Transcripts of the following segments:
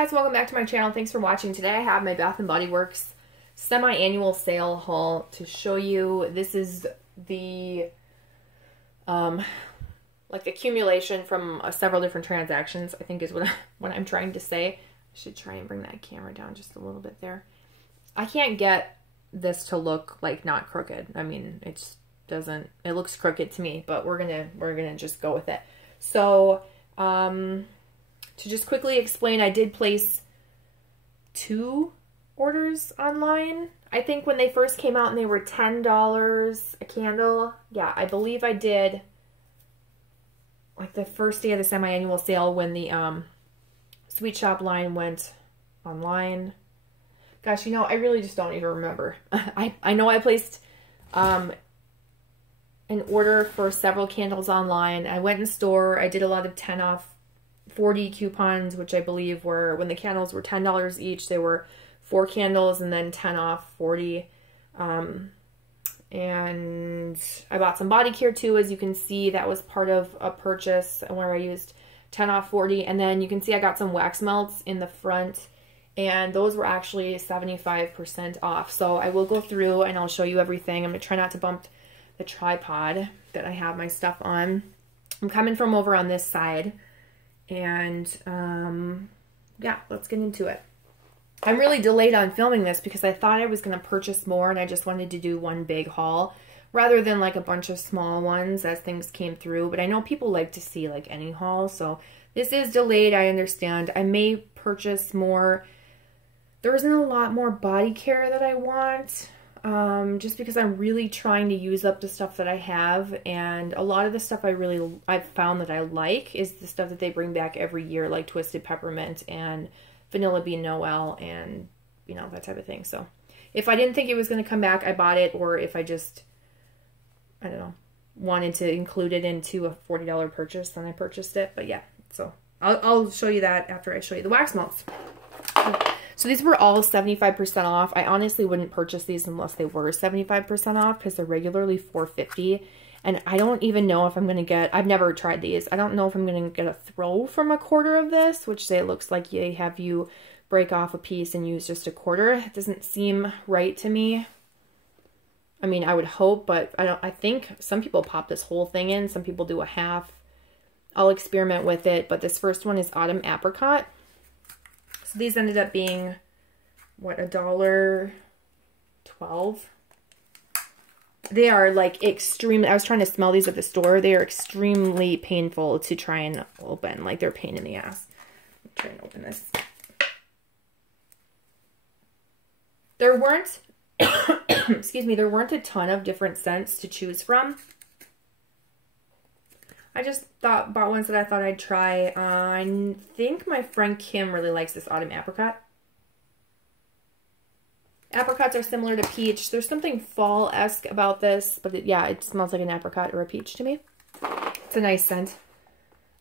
guys, welcome back to my channel. Thanks for watching. Today I have my Bath & Body Works semi-annual sale haul to show you. This is the like accumulation from several different transactions, I think is what I'm trying to say. I should try and bring that camera down just a little bit there. I can't get this to look like not crooked. I mean, it just doesn't, it looks crooked to me, but we're gonna just go with it. So to just quickly explain, I did place 2 orders online. I think when they first came out and they were $10 a candle. Yeah, I believe I did like the first day of the semi-annual sale when the Sweet Shop line went online. Gosh, you know, I really just don't even remember. I know I placed an order for several candles online. I went in store. I did a lot of 10 off 40 coupons, which I believe were, when the candles were $10 each, they were 4 candles and then 10 off 40. And I bought some body care too, as you can see. That was part of a purchase where I used 10 off 40. And then you can see I got some wax melts in the front, and those were actually 75% off. So I will go through and I'll show you everything. I'm going to try not to bump the tripod that I have my stuff on. I'm coming from over on this side. And yeah, let's get into it. I'm really delayed on filming this because I thought I was going to purchase more and I just wanted to do one big haul rather than like a bunch of small ones as things came through. But I know people like to see like any haul, so this is delayed, I understand. I may purchase more. There isn't a lot more body care that I want, just because I'm really trying to use up the stuff that I have, and a lot of the stuff I've found that I like is the stuff that they bring back every year, like Twisted Peppermint and Vanilla Bean Noel and, you know, that type of thing. So if I didn't think it was going to come back, I bought it, or if I just, I don't know, wanted to include it into a $40 purchase, then I purchased it. But yeah, so I'll show you that after I show you the wax melts. So these were all 75% off. I honestly wouldn't purchase these unless they were 75% off because they're regularly $4.50. And I don't even know if I'm going to get, I've never tried these. I don't know if I'm going to get a throw from a quarter of this, which say it looks like they have you break off a piece and use just a quarter. It doesn't seem right to me. I mean, I would hope, but I think some people pop this whole thing in. Some people do a half. I'll experiment with it. But this first one is Autumn Apricot. So these ended up being, what, $1.12? They are like extremely, I was trying to smell these at the store. They are extremely painful to try and open. Like, they're a pain in the ass. Let me try and open this. There weren't, excuse me, there weren't a ton of different scents to choose from. I just bought ones that I thought I'd try. I think my friend Kim really likes this Autumn Apricot. Apricots are similar to peach. There's something fall-esque about this, but yeah, it smells like an apricot or a peach to me. It's a nice scent.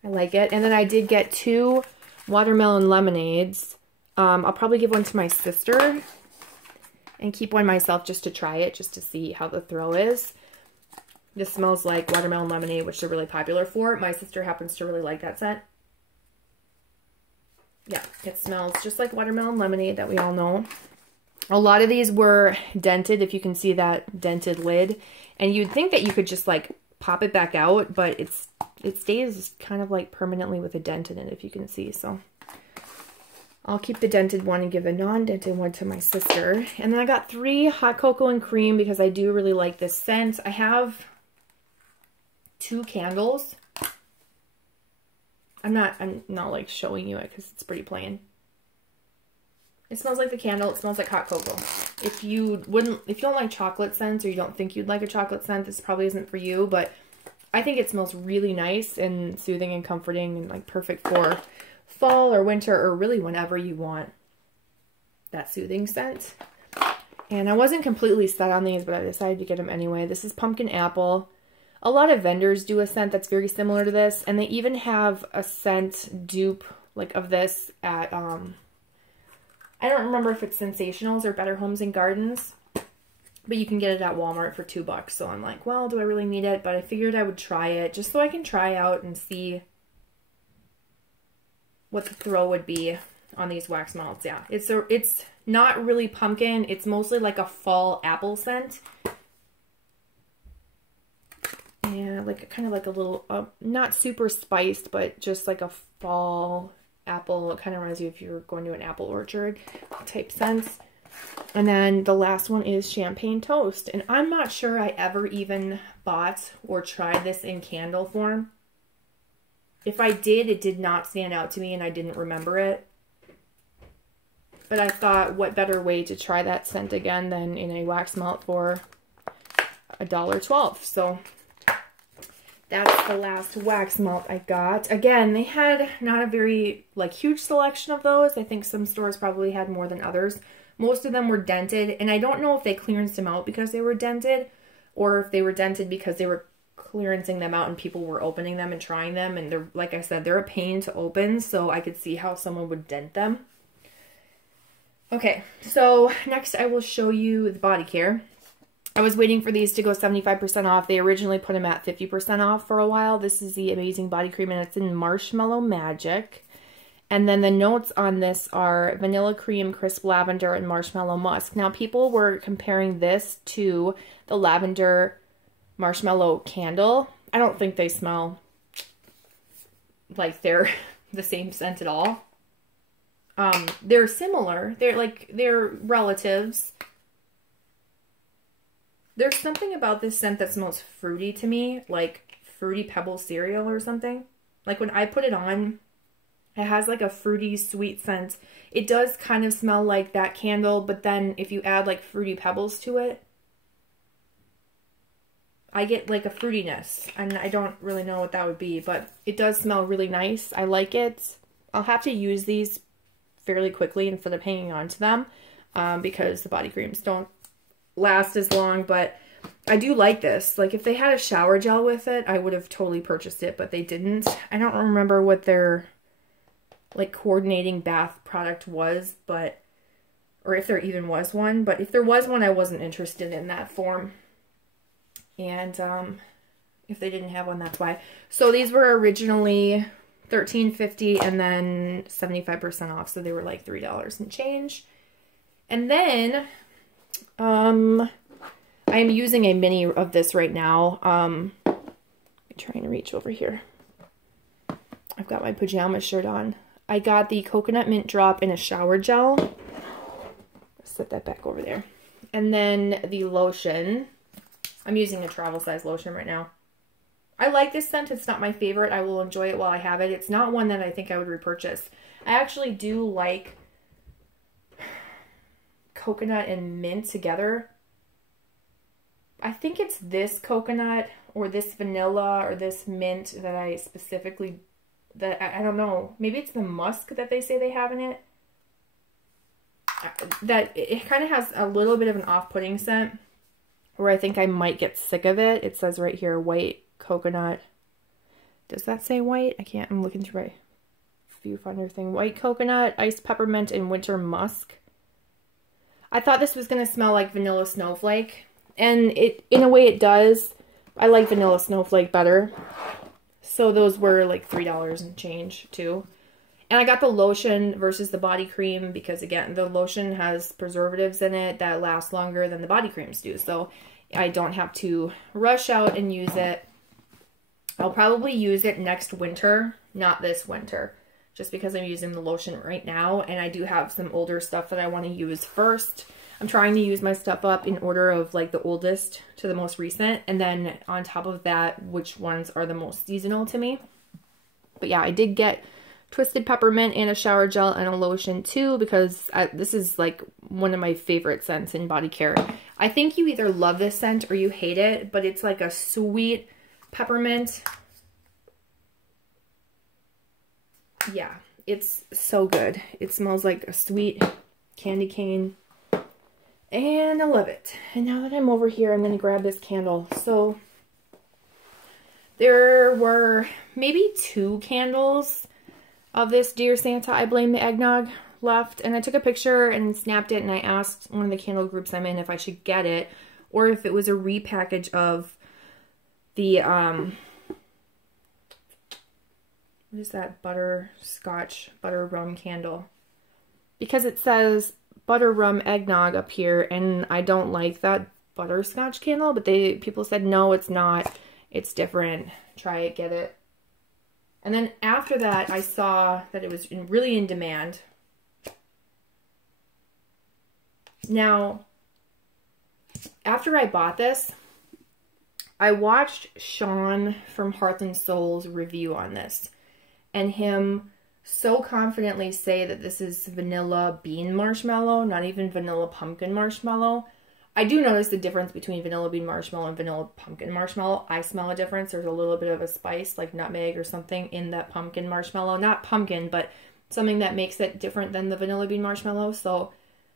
I like it. And then I did get 2 watermelon lemonades. I'll probably give one to my sister and keep one myself just to try it, just to see how the throw is. This smells like watermelon lemonade, which they're really popular for. My sister happens to really like that scent. Yeah, it smells just like watermelon lemonade that we all know. A lot of these were dented, if you can see that dented lid. And you'd think that you could just like pop it back out, but it stays kind of like permanently with a dent in it, if you can see. So I'll keep the dented one and give the non-dented one to my sister. And then I got 3 hot cocoa and cream because I do really like this scent. I have 2 candles. I'm not like showing you it because it's pretty plain. It smells like the candle. It smells like hot cocoa. If you don't like chocolate scents, or you don't think you'd like a chocolate scent, this probably isn't for you, but I think it smells really nice and soothing and comforting and like perfect for fall or winter, or really whenever you want that soothing scent. And I wasn't completely set on these, but I decided to get them anyway. This is Pumpkin Apple. A lot of vendors do a scent that's very similar to this, and they even have a scent dupe like of this at I don't remember if it's Sensationals or Better Homes and Gardens, but you can get it at Walmart for $2. So I'm like, well, do I really need it? But I figured I would try it just so I can try out and see what the throw would be on these wax melts. Yeah, it's not really pumpkin. It's mostly like a fall apple scent. And like kind of like a little, not super spiced, but just like a fall apple. It kind of reminds you if you're going to an apple orchard type scents. And then the last one is champagne toast. And I'm not sure I ever even bought or tried this in candle form. If I did, it did not stand out to me and I didn't remember it. But I thought, what better way to try that scent again than in a wax melt for $1.12. So that's the last wax melt I got. Again, they had not a very like huge selection of those. I think some stores probably had more than others. Most of them were dented, and I don't know if they clearanced them out because they were dented, or if they were dented because they were clearancing them out and people were opening them and trying them. And they're, like I said, they're a pain to open, so I could see how someone would dent them. Okay, so next I will show you the body care. I was waiting for these to go 75% off. They originally put them at 50% off for a while. This is the Amazing Body Cream, and it's in Marshmallow Magic. And then the notes on this are vanilla cream, crisp lavender, and marshmallow musk. Now, people were comparing this to the lavender marshmallow candle. I don't think they smell like they're the same scent at all. They're similar. They're relatives. There's something about this scent that smells fruity to me, like Fruity Pebbles cereal or something. Like when I put it on, it has like a fruity sweet scent. It does kind of smell like that candle, but then if you add like Fruity Pebbles to it, I get like a fruitiness, and I don't really know what that would be, but it does smell really nice. I like it. I'll have to use these fairly quickly instead of hanging on to them because the body creams don't last as long, but I do like this. Like if they had a shower gel with it, I would have totally purchased it, but they didn't. I don't remember what their like coordinating bath product was, but, or if there even was one, but if there was one, I wasn't interested in that form. And if they didn't have one, that's why. So these were originally $13.50 and then 75% off, so they were like $3 and change. And then I am using a mini of this right now. I'm trying to reach over here. I've got my pajama shirt on. I got the coconut mint drop in a shower gel. Set that back over there. And then the lotion. I'm using a travel size lotion right now. I like this scent. It's not my favorite. I will enjoy it while I have it. It's not one that I think I would repurchase. I actually do like coconut and mint together. I think it's this coconut or this vanilla or this mint that I specifically, that I don't know. Maybe it's the musk that they say they have in it. That it kind of has a little bit of an off-putting scent where I think I might get sick of it. It says right here, white coconut. Does that say white? I can't, I'm looking through my viewfinder thing. White coconut, iced peppermint, and winter musk. I thought this was going to smell like vanilla snowflake. And it, in a way it does. I like vanilla snowflake better. So those were like $3 and change too. And I got the lotion versus the body cream because, again, the lotion has preservatives in it that last longer than the body creams do. So I don't have to rush out and use it. I'll probably use it next winter, not this winter, just because I'm using the lotion right now. And I do have some older stuff that I want to use first. I'm trying to use my stuff up in order of like the oldest to the most recent. And then on top of that, which ones are the most seasonal to me. But yeah, I did get twisted peppermint and a shower gel and a lotion too, because this is like one of my favorite scents in body care. I think you either love this scent or you hate it, but it's like a sweet peppermint. Yeah, it's so good. It smells like a sweet candy cane. And I love it. And now that I'm over here, I'm going to grab this candle. So there were maybe 2 candles of this Dear Santa, I Blame the Eggnog left. And I took a picture and snapped it, and I asked one of the candle groups I'm in if I should get it or if it was a repackage of the, what is that, butter rum candle. because it says butter rum eggnog up here, and I don't like that butterscotch candle, but people said, no, it's not. It's different. Try it, get it. And then after that, I saw that it was really in demand. Now, after I bought this, I watched Sean from Hearth and Soul's review on this, and him so confidently say that this is vanilla bean marshmallow, not even vanilla pumpkin marshmallow. I do notice the difference between vanilla bean marshmallow and vanilla pumpkin marshmallow. I smell a difference. There's a little bit of a spice, like nutmeg or something, in that pumpkin marshmallow. Not pumpkin, but something that makes it different than the vanilla bean marshmallow. So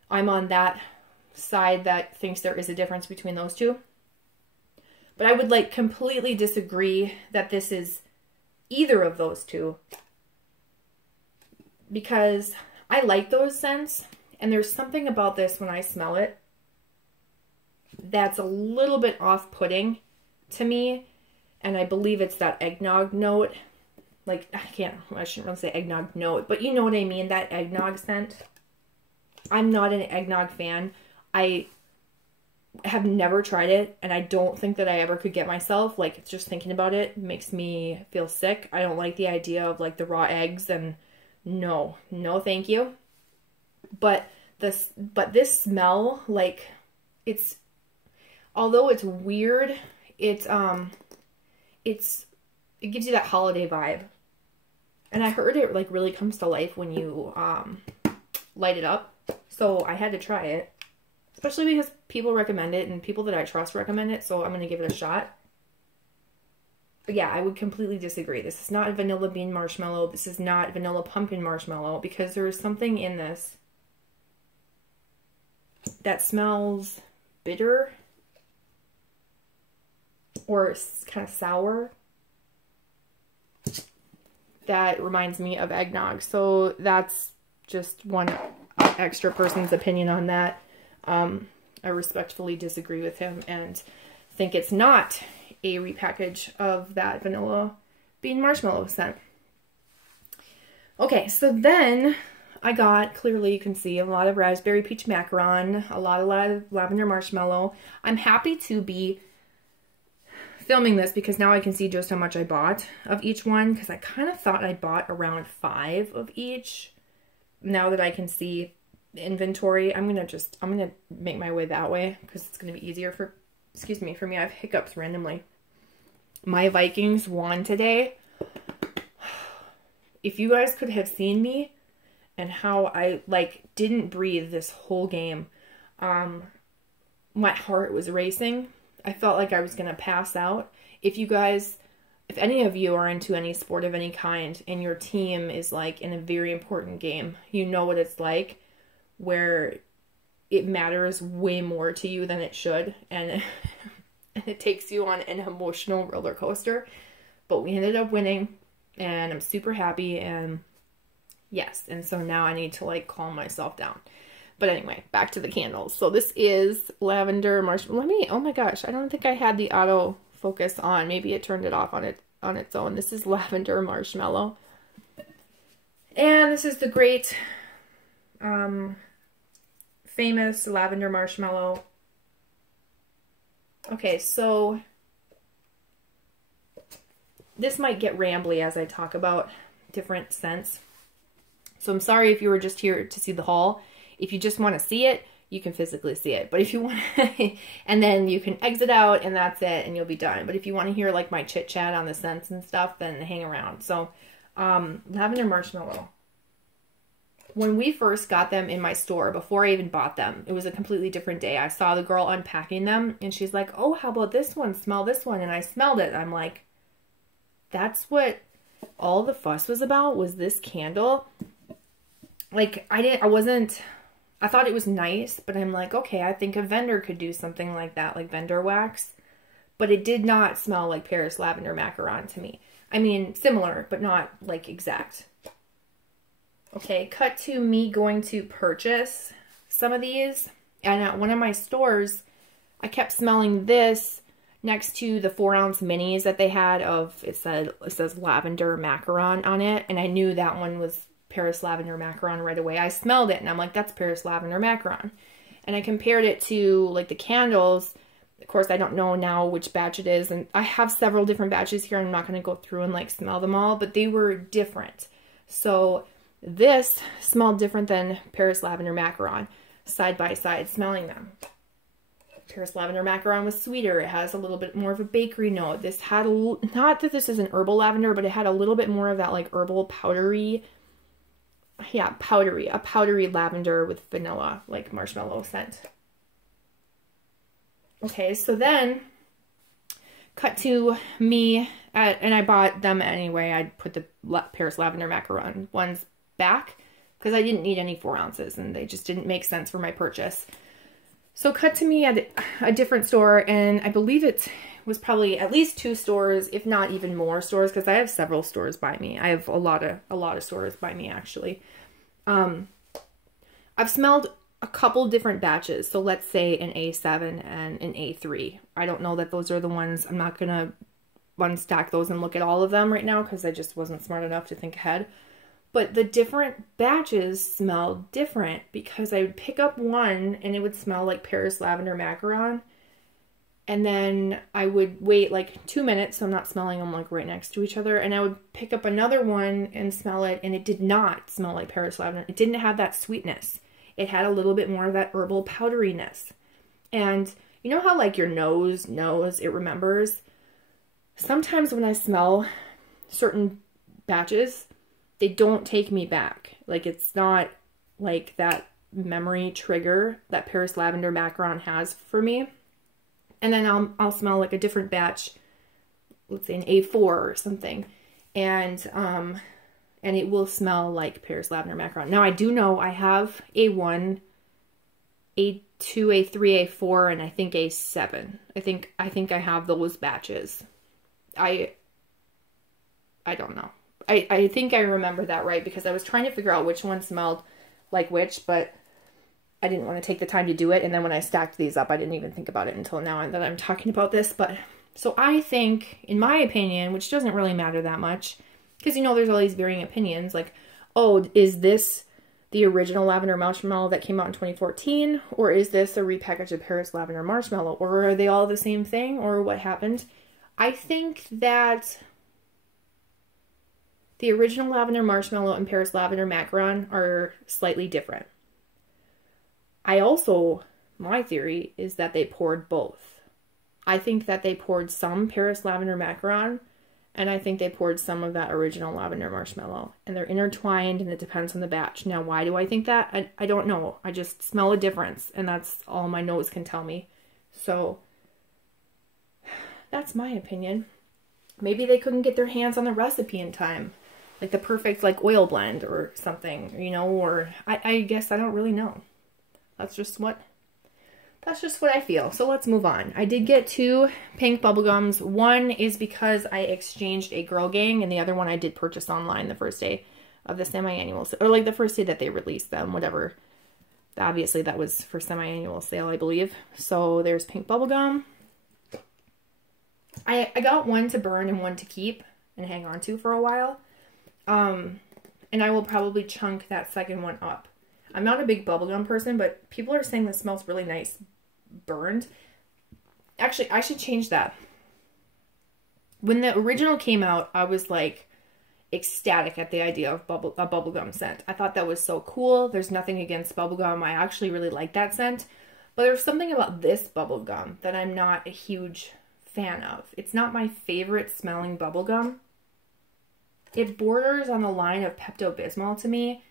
I'm on that side that thinks there is a difference between those two. But I would like completely disagree that this is either of those two, because I like those scents, and there's something about this when I smell it that's a little bit off-putting to me, and I believe it's that eggnog note. Like, I shouldn't really say eggnog note, but you know what I mean, that eggnog scent. I'm not an eggnog fan. I have never tried it, and I don't think that I ever could get myself. Like, it's just thinking about it makes me feel sick. I don't like the idea of like the raw eggs, and no thank you. But this smell, like, it's, although it's weird, it gives you that holiday vibe. And I heard it like really comes to life when you light it up. So I had to try it, especially because people recommend it and people that I trust recommend it. So I'm going to give it a shot. But yeah, I would completely disagree. This is not a vanilla bean marshmallow. This is not vanilla pumpkin marshmallow, because there is something in this that smells bitter or kind of sour that reminds me of eggnog. So that's just one extra person's opinion on that. I respectfully disagree with him and think it's not a repackage of that vanilla bean marshmallow scent. Okay, so then I got, clearly you can see, a lot of raspberry peach macaron, a lot of lavender marshmallow. I'm happy to be filming this because now I can see just how much I bought of each one, because I kind of thought I bought around 5 of each. Now that I can see the inventory, I'm gonna make my way that way because it's gonna be easier for, excuse me, for me. I have hiccups randomly. My Vikings won today. If you guys could have seen me and how I like didn't breathe this whole game, my heart was racing. I felt like I was gonna pass out. If any of you are into any sport of any kind and your team is like in a very important game, you know what it's like, where it matters way more to you than it should, and it takes you on an emotional roller coaster. But we ended up winning, and I'm super happy, and yes, and so now I need to like calm myself down. But anyway, back to the candles. So this is lavender marshmallow. Oh my gosh, I don't think I had the auto focus on. Maybe it turned it off on its own. This is lavender marshmallow. And this is the great famous lavender marshmallow. Okay, so this might get rambly as I talk about different scents. So I'm sorry if you were just here to see the haul. If you just want to see it, you can physically see it. But if you want and then you can exit out and that's it and you'll be done. But if you want to hear like my chit chat on the scents and stuff, then hang around. So lavender marshmallow. When we first got them in my store, before I even bought them, it was a completely different day. I saw the girl unpacking them and she's like, oh, how about this one? Smell this one. And I smelled it. I'm like, that's what all the fuss was about, was this candle. Like, I thought it was nice, but I'm like, okay, I think a vendor could do something like that, like vendor wax. But it did not smell like Paris Lavender Macaron to me. I mean, similar, but not like exact. Okay, cut to me going to purchase some of these. And at one of my stores, I kept smelling this next to the 4-ounce minis that they had of, it says lavender macaron on it. And I knew that one was Paris Lavender Macaron right away. I smelled it and I'm like, that's Paris Lavender Macaron. And I compared it to like the candles. Of course, I don't know now which batch it is. And I have several different batches here. I'm not going to go through and like smell them all, but they were different. So this smelled different than Paris Lavender Macaron side by side, smelling them. Paris Lavender Macaron was sweeter. It has a little bit more of a bakery note. This had, not that this is an herbal lavender, but it had a little bit more of that like herbal powdery, yeah, powdery, a powdery lavender with vanilla, like marshmallow scent. Okay, so then cut to me, and I bought them anyway. I put the Paris Lavender Macaron ones back because I didn't need any 4 ounces and they just didn't make sense for my purchase. So cut to me at a different store, and I believe it was probably at least 2 stores, if not even more stores, because I have several stores by me. I have a lot of stores by me, actually. I've smelled a couple different batches, so let's say an A7 and an A3. I don't know that those are the ones. I'm not gonna unstack those and look at all of them right now because I just wasn't smart enough to think ahead. But the different batches smelled different because I would pick up one and it would smell like Paris Lavender Macaron. And then I would wait like 2 minutes, so I'm not smelling them like right next to each other. And I would pick up another one and smell it, and it did not smell like Paris Lavender. It didn't have that sweetness. It had a little bit more of that herbal powderiness. And you know how like your nose knows, it remembers? Sometimes when I smell certain batches, they don't take me back. Like, it's not like that memory trigger that Paris Lavender Macaron has for me. And then I'll smell like a different batch, let's say an A4 or something, and it will smell like Paris Lavender Macaron. Now I do know I have A1, A2, A3, A4, and I think A7. I think I have those batches. I don't know. I think I remember that right because I was trying to figure out which one smelled like which, but I didn't want to take the time to do it. And then when I stacked these up, I didn't even think about it until now that I'm talking about this. But so I think, in my opinion, which doesn't really matter that much, because, you know, there's all these varying opinions, like, oh, is this the original Lavender Marshmallow that came out in 2014? Or is this a repackaged of Paris Lavender Marshmallow? Or are they all the same thing? Or what happened? I think that the original Lavender Marshmallow and Paris Lavender Macaron are slightly different. My theory is that they poured both. I think that they poured some Paris Lavender Macaron, and I think they poured some of that original Lavender Marshmallow. And they're intertwined, and it depends on the batch. Now, why do I think that? I don't know. I just smell a difference, and that's all my nose can tell me. So, that's my opinion. Maybe they couldn't get their hands on the recipe in time. Like the perfect like oil blend or something, you know, or I guess I don't really know. That's just what I feel. So let's move on. I did get 2 pink bubblegums. One is because I exchanged a Girl Gang, and the other one I did purchase online the first day of the semi-annual sale, or like the first day that they released them, whatever. Obviously that was for semi-annual sale, I believe. So there's pink bubblegum. I got one to burn and one to keep and hang on to for a while. And I will probably chunk that second one up. I'm not a big bubblegum person, but people are saying this smells really nice burned. Actually, I should change that. When the original came out, I was like ecstatic at the idea of a bubblegum scent. I thought that was so cool. There's nothing against bubblegum. I actually really like that scent. But there's something about this bubblegum that I'm not a huge fan of. It's not my favorite smelling bubblegum. It borders on the line of Pepto-Bismol to me.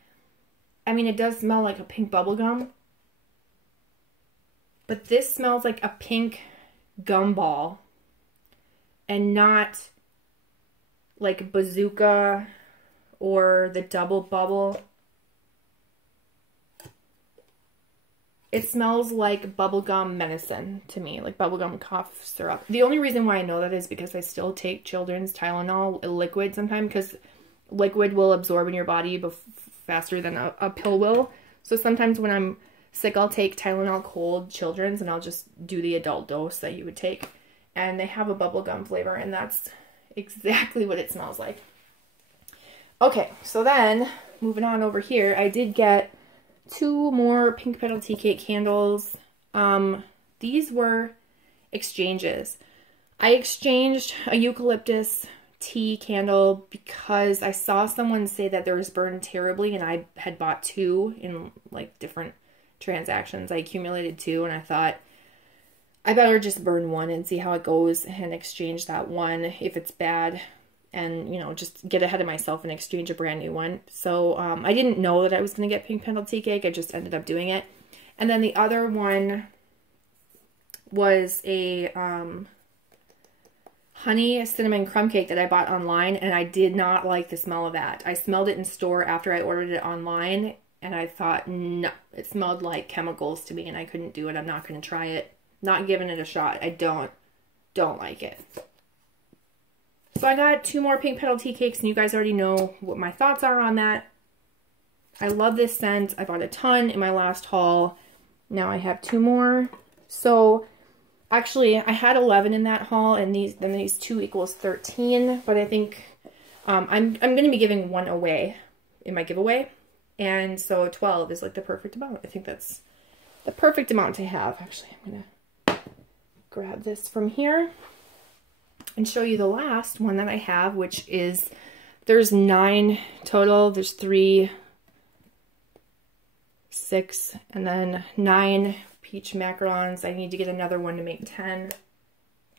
I mean, it does smell like a pink bubblegum. But this smells like a pink gumball. And not like Bazooka or the Double Bubble. It smells like bubblegum medicine to me, like bubblegum cough syrup. The only reason why I know that is because I still take children's Tylenol liquid sometimes, because liquid will absorb in your body faster than a pill will. So sometimes when I'm sick, I'll take Tylenol cold children's, and I'll just do the adult dose that you would take. And they have a bubblegum flavor, and that's exactly what it smells like. Okay, so then moving on over here, I did get 2 more pink petal tea cake candles. These were exchanges. I exchanged a eucalyptus tea candle because I saw someone say that theirs burned terribly, and I had bought 2 in like different transactions. I accumulated 2, and I thought I better just burn 1 and see how it goes and exchange that one if it's bad, and, you know, just get ahead of myself and exchange a brand new one. So I didn't know that I was going to get pink petal tea cake. I just ended up doing it. And then the other one was a honey cinnamon crumb cake that I bought online, and I did not like the smell of that. I smelled it in store after I ordered it online, and I thought, no, it smelled like chemicals to me, and I couldn't do it. I'm not going to try it. Not giving it a shot. I don't like it. So I got 2 more pink petal tea cakes, and you guys already know what my thoughts are on that. I love this scent. I bought a ton in my last haul. Now I have 2 more. So actually, I had 11 in that haul, and these 2 equals 13. But I think I'm going to be giving 1 away in my giveaway, and so 12 is like the perfect amount. I think that's the perfect amount to have. Actually, I'm going to grab this from here and show you the last one that I have, which is, there's 9 total. There's 3, 6, and then 9 peach macarons. I need to get another one to make 10.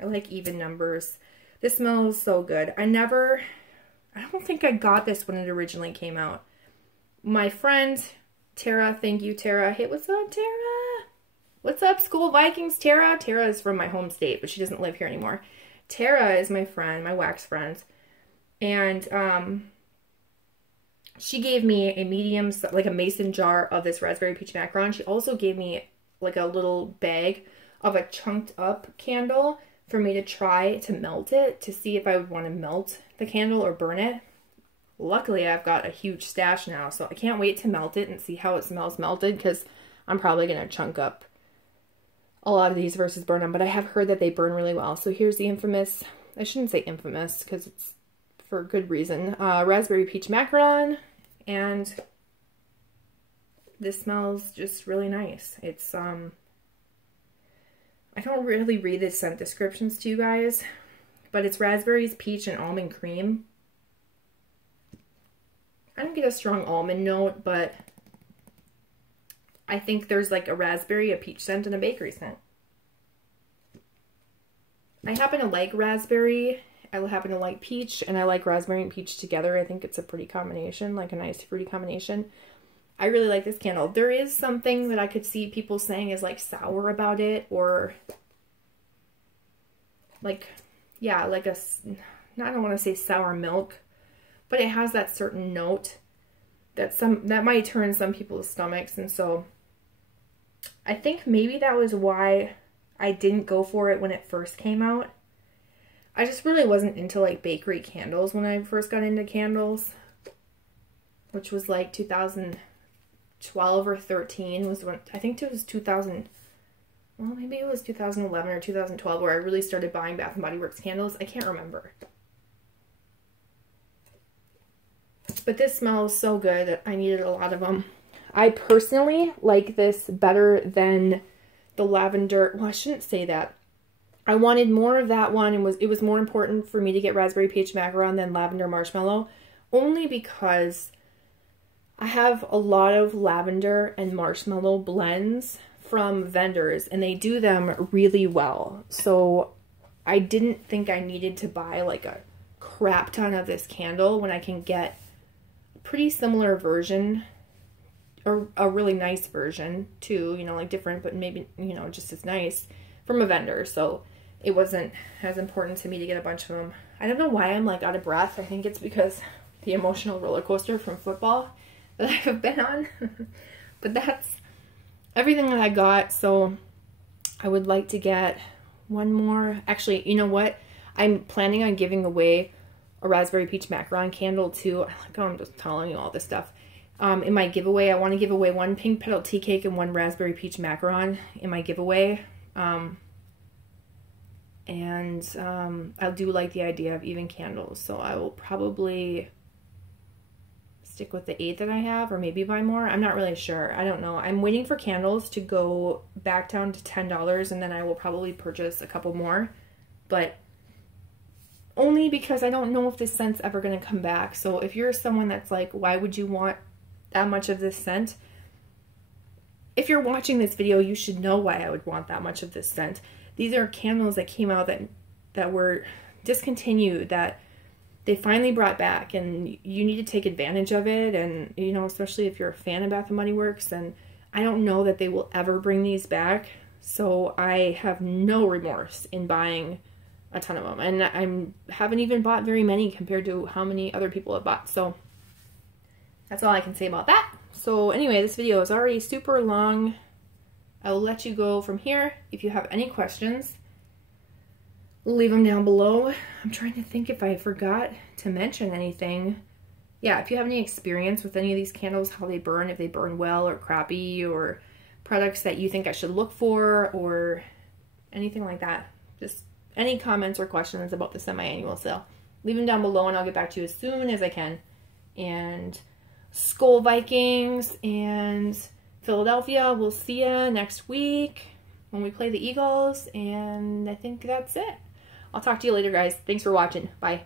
I like even numbers. This smells so good. I don't think I got this when it originally came out. My friend Tara, thank you, Tara. Hey, what's up, Tara? What's up, School Vikings, Tara? Tara is from my home state, but she doesn't live here anymore. Tara is my friend, my wax friend. And she gave me a medium, like a mason jar of this raspberry peach macaron. She also gave me like a little bag of a chunked up candle for me to try to melt it, to see if I would want to melt the candle or burn it. Luckily, I've got a huge stash now, so I can't wait to melt it and see how it smells melted, because I'm probably going to chunk up a lot of these versus burn them, but I have heard that they burn really well. So here's the infamous, I shouldn't say infamous because it's for good reason, raspberry peach macaron, and this smells just really nice. It's, I don't really read the scent descriptions to you guys, but it's raspberries, peach, and almond cream. I don't get a strong almond note, but I think there's like a raspberry, a peach scent, and a bakery scent. I happen to like raspberry, I happen to like peach, and I like raspberry and peach together. I think it's a pretty combination, like a nice fruity combination. I really like this candle. There is something that I could see people saying is like sour about it, or like, yeah, like I don't want to say sour milk, but it has that certain note that might turn some people's stomachs, and so I think maybe that was why I didn't go for it when it first came out. I just really wasn't into like bakery candles when I first got into candles, which was like 2012 or 13 was when, I think it was 2000, well, maybe it was 2011 or 2012 where I really started buying Bath & Body Works candles. I can't remember. But this smells so good. I needed a lot of them. I personally like this better than the lavender. Well, I shouldn't say that. I wanted more of that one, and it was more important for me to get raspberry peach macaron than lavender marshmallow, only because I have a lot of lavender and marshmallow blends from vendors, and they do them really well. So I didn't think I needed to buy like a crap ton of this candle when I can get a pretty similar version, or a really nice version too, you know, like different, but maybe, you know, just as nice from a vendor. So it wasn't as important to me to get a bunch of them. I don't know why I'm like out of breath. I think it's because the emotional roller coaster from football that I have been on. But that's everything that I got. So I would like to get one more. Actually, you know what? I'm planning on giving away a raspberry peach macaron candle too. Like, I'm just telling you all this stuff. In my giveaway, I want to give away 1 pink petal tea cake and 1 raspberry peach macaron in my giveaway. I do like the idea of even candles, so I will probably stick with the 8 that I have or maybe buy more. I'm not really sure. I don't know. I'm waiting for candles to go back down to $10 and then I will probably purchase a couple more. But only because I don't know if this scent's ever going to come back. So if you're someone that's like, why would you want that much of this scent? If you're watching this video, you should know why I would want that much of this scent. These are candles that came out that were discontinued, that they finally brought back, and you need to take advantage of it. And, you know, especially if you're a fan of Bath & Body Works, and I don't know that they will ever bring these back. So I have no remorse in buying a ton of them. And I haven't even bought very many compared to how many other people have bought. So that's all I can say about that. So anyway, this video is already super long. I'll let you go from here. If you have any questions, leave them down below. I'm trying to think if I forgot to mention anything. Yeah, if you have any experience with any of these candles, how they burn, if they burn well or crappy, or products that you think I should look for, or anything like that. Just any comments or questions about the semi-annual sale, leave them down below and I'll get back to you as soon as I can. And Skull Vikings and Philadelphia, we'll see ya next week when we play the Eagles, and I think that's it. I'll talk to you later, guys. Thanks for watching. Bye.